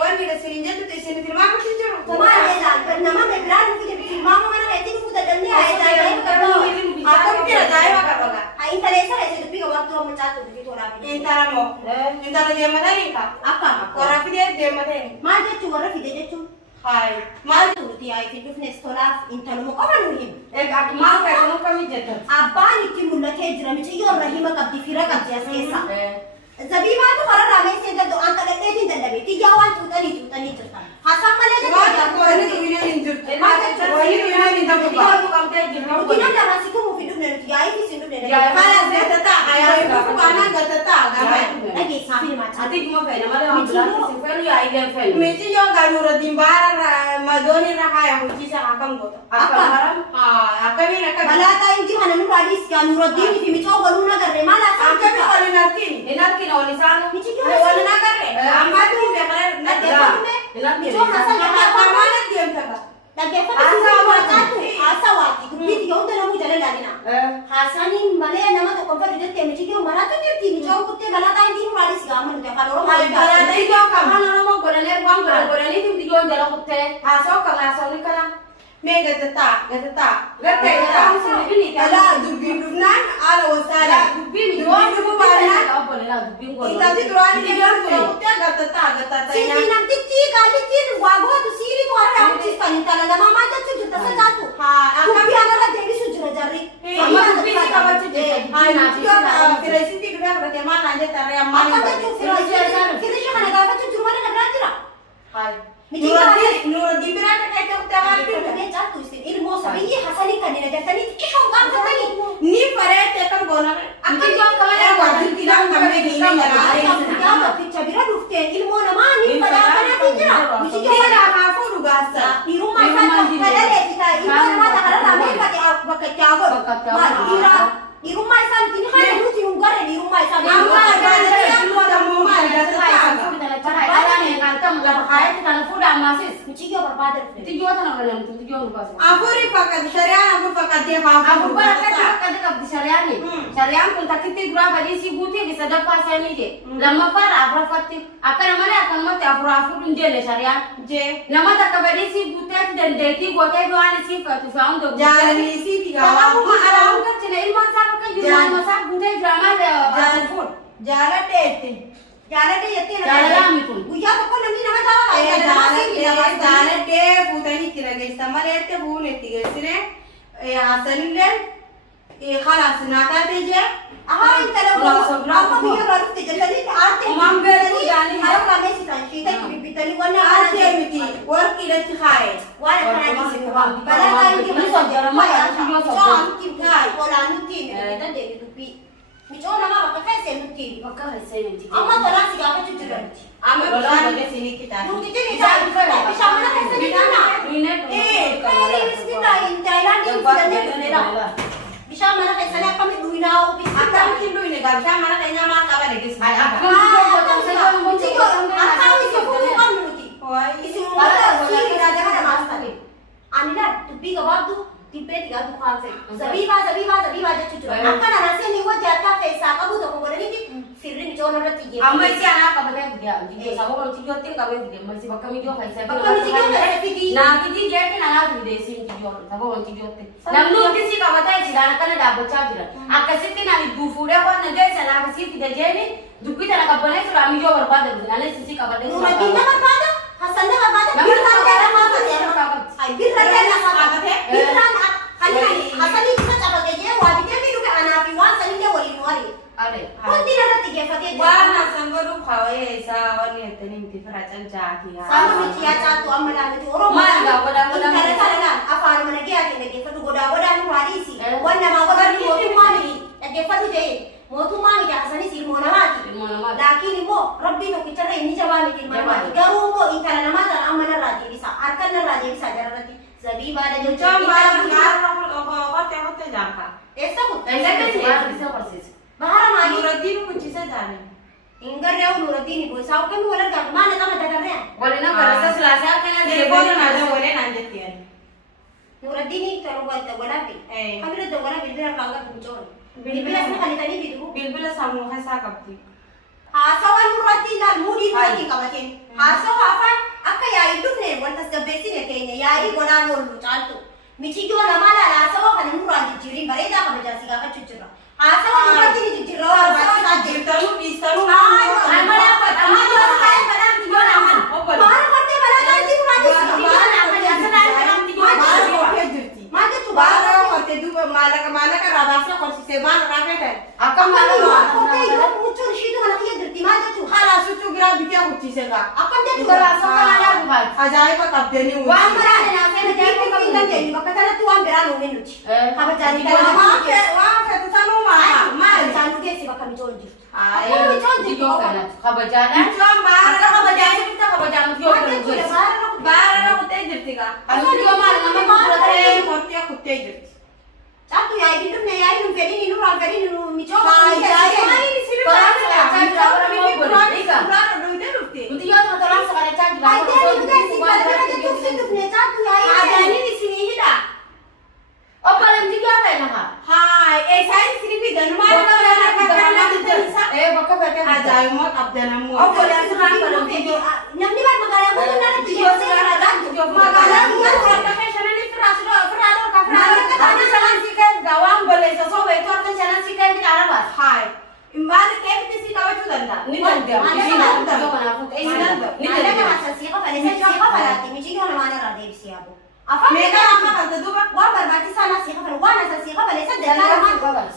wanni da sirinjatu te sini tilmamu tijuru. Ma ila nama me brand fi tilmamu mana kaiti ku da danni ay dai ka. Aku kira dai maka baga. Ay interesa ay se piga waktu mo chato di tora bi. Intara mo. Intara dia matari ka. Apa? Ora fi dia matari. Ma je tu ora fi de tu. Hai. Ma tu ti ay fi business tola intara mo ka nu him. Ak ma fa ko kami jetta. Abba ni ti mulla ke jira mi ci yor rahima ka di fira ka ja kesa. Zabiba tu khara rame se da do an ka de tin da be ti jawan tu tani ta. Hasan male de. Ma ta ko ni tu ni injur. Ma ta ko ni ni ta ko. Ko kam te jira. Kina da rasi ko mu fi dubne ti ay fi sin dubne. Ya kala zeta ta ay ko kana gata ta ga ba. Lagi sabi ma cha. Ati mo fa na mala am bla si fa ni ay gen fa. Me ti yo ga nura dimbara madoni na kaya ko ci sa akam go. Akam haram. Ha akami na ka. Bala ta inji hanan radi ska nuruddin fi mi to garu na garre mala sa. Akami ko ni narkin. Inarkin o ni sano. Mi ci ko. Wala na garre. Amma tu be kare na da. Inarkin. Jo hasa Ya ta mana diam ta ka. Lagi fa si ma cha tu. Asa wati. Bi ti yo da na mu jale la na. Hasani male na ma to ko fa de te mi ci ko mala to ti mi jo kutte bala ta inji radi ska man de fa ro ma. Bala dai ko kam. Ana mo ko ne wan ko ne ti ti yo da kutte. Haso ka la so ni kana. Me gata ta. Gata ta. Ini kala dubi dubnan ala wasala. Dubi mi do dubi bala. Apa la dubi ko. Ita ti durani ni gar ko. Te gata ta. Si nam ti kali tin wago tu siri ko ara am tis kan tala na mama ta chu ta sa jatu. Ha akam bi ana devi sujra jarri. Amma dubi si ka bache de. Ha na ti ka firesi ti dubi ka te ma na je tare amma. Akka ta chu firesi khana ga ta chu jurmane na brajira. Hai. Nuruddin berada kayak tu tawar tu. Ne jatu isin ilmu sabi ye hasani kan ne jatani ki ho kam tani. Ni pare te kam gona. Akki jo kamar ya wajib tidak kami ni na. Ya ti chabira dufte ilmu na ma ni pada kana tijra. Misi jo Tidak hafu rugasa. di rumah sana kada le kita ilmu ma ta kada rame ka ti bakat jago. Ma ira di rumah sana tini kan lu ti ungare di rumah sana. Amma ada ilmu ada mama ada tetangga. Micikyo berpada. Tiga orang orang itu tiga orang pas. Aku rifakat syariah aku fakat dia apa? Aku berangkat dekat di syariah ni. Syariah pun tak kita berapa di si buti bisa dapat saya ni je. Lama para apa fakti? Akan mana akan mati apa pun je le syariah. Je. Nama tak kabar di si buti dan deki gua kayak gua ni si faktu faham tu. Jalan di si tiga. Aku malam kan cina ilmu saya kan jual masak buti drama le. Jalan dete. Jalan dia yati na. Jalan itu. Buya to ko nami nama tawa. Jalan deh putani kira guys. Sama dete bune tiga sini. Hasanile. Khalas nata teje. Aha inta lo. Apa biar harus dijadi arte. Omam beru jani. Harap kami si kita kibitani wana Arte miti. Work kira tikhai. Wana kana di situ. Bala tayo di mana saja maya. Jangan kim kai. Wala nuti. Kita dewi tupi. Mico nama apa kai sen nuti. Maka saya nanti. Amma tola si apa cucu nanti. Amma bulan di sini kita. Nuti jadi saya bisa mana kai sen mana. Kali bismillah in Thailand ini sudah ada. Bisa mana kai sen kami duinau. Akan mungkin dulu ini gak bisa mana kayaknya mah kabar lagi sih. Aku juga saya mau Cigo, atau isi buku kan nuti. Wah, Isi buku kan si raja ada master. Anila tupi kebab tu tipe tiga tu kan se. Zabiba aja cucu. Akan nasi ni wajah jata kaisa kabu tu kau ni sirri ni cuma orang tiga. Amma si anak apa dia dia. Jadi sama orang tiga ting kami dia masih bakal video hai saya. Bakal video hai video. Nah video dia kan anak video sim video. Sama orang tiga ting. Namun kisi kau betul sih anak kan ada baca juga. Akasih tin ani dufu dia kan ada sana akasih tidak jadi. Dupi tanah kapan itu kami juga berpada. Nanti sisi kapan itu. Rumah bina berpada. Hasan dah berpada. Bina ada apa dia? Ay bina ada apa dia? Bina kali Hasan itu apa dia? Wajib dia hidup anak piwan sini dia wali wali. Ada. Kau tidak ada tiga fatih. Wah, sanggup kau sa wali itu nih peracan caki. Sama mecia catu amalan itu orang. Mana goda-goda. Karena apa mana dia lagi fadu goda-goda nu hadisi. Wanda mau goda ni mau mami. Lagi fadu deh. Mau tu mami jangan sani sih mau namati. Lakini mo Rabbi no kita ini jawab ni mami. Garu mo ingkar nama dan amalan raja bisa. Arkan raja bisa jalan nanti. Zabiba ada jauh. Coba hotel jangka. Esa mo. Esa kan dia bisa persis. Bahara magi. Nuruddin kunci saja nih. Ingkar dia Nuruddin boy. Sao kan boleh kan mana kamu tak ada. Boleh nak rasa selasa kan ada Telepon ada boleh lanjut ya. Nuruddin kalau buat walapi. Kami dah walapi dia langgar muncul. Bila sekali tadi itu. Bil sama kasa kapti. Sawan Nuruddin dan Mudi Nuruddin kamu Haasoo afaan akka yaa'ii dhufne wal tasgabbeessine keenya yaa'ii godhaan oollu caaltu. Michiyyoo namaa laala haasawoo kana nurraan jijjiiriin bareedaa kabajaasii gaafachuu jirra. Haasawoo nurratti ni jijjiirra waan barbaachisaa Jirtanuu dhiistanuu. Maallaqa rabaasee qorsisee maal irraa feetan? Akkam haalaasuutu biraa bitee hojjise gaa. Ajaa'iba qabdanii waan feetu sanuu maali? Baara kuttee jirti gaa. Kortee kuttee jirti. Satu ya ini tuh ya ini fedin ini orang fedin ini mico. Ini sini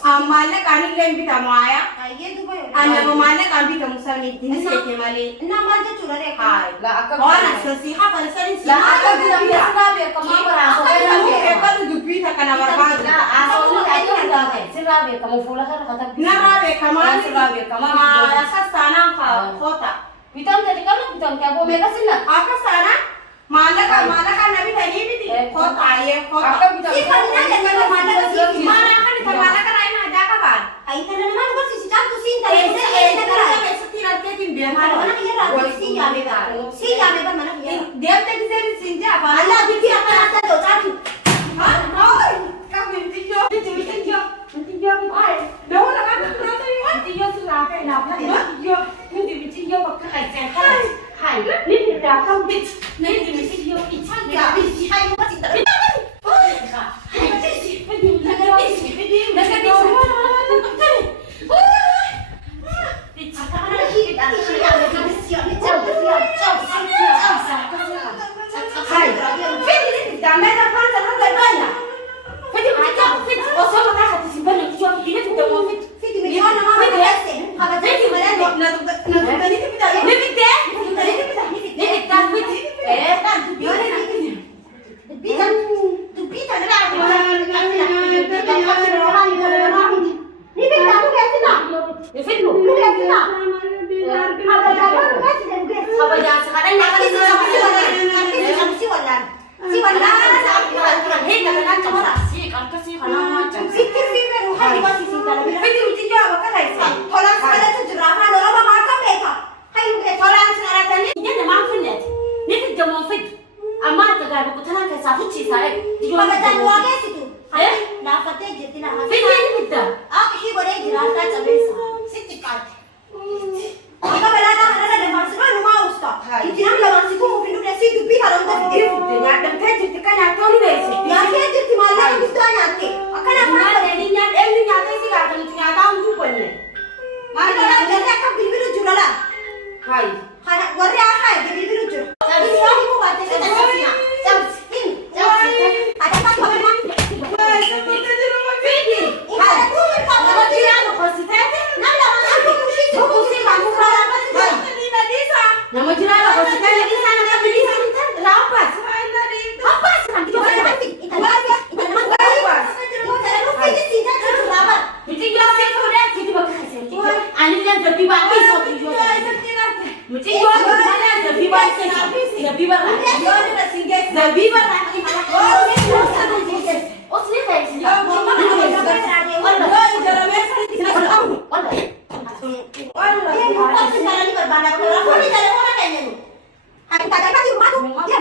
Amalnya kan ini yang kita mau ya. Anda mana kan kita musalin ini sih kemarin. Nama aja curang deh. Hai, orang sesiha pada sini sih. Kalau dupi tak kena berbagai. Narabe kemana? Asal sana kota. Apa sana? Mana kan nabi tadi ini kota ya kota. Mana kan di mana kan ini ada kapan? Dia tadi dari sini apa? Dia